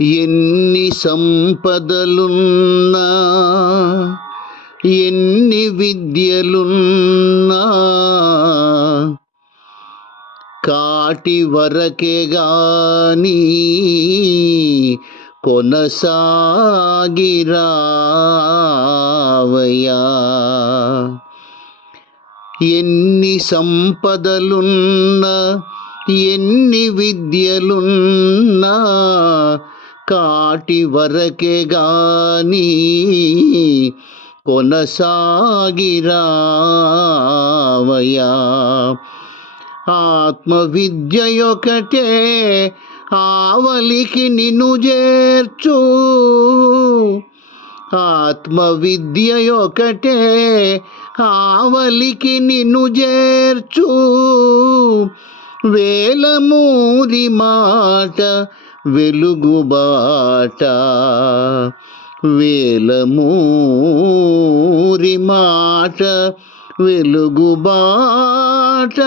ఎన్ని సంపదలున్నా ఎన్ని విద్యలున్నా కాటి వరకే గాని కొనసాగిరావయ్యా. ఎన్ని సంపదలున్నా ఎన్ని విద్యలున్నా కాటి వరకే గాని కొనసాగిరావయ్యా. ఆత్మవిద్యయొకటే ఆవలికి నిన్ను చేర్చు, ఆత్మవిద్యయొకటే ఆవలికి నిన్ను చేర్చు. వేలమూరి మాట వెలుగుబాట, వేలమూరి మాట వెలుగుబాట.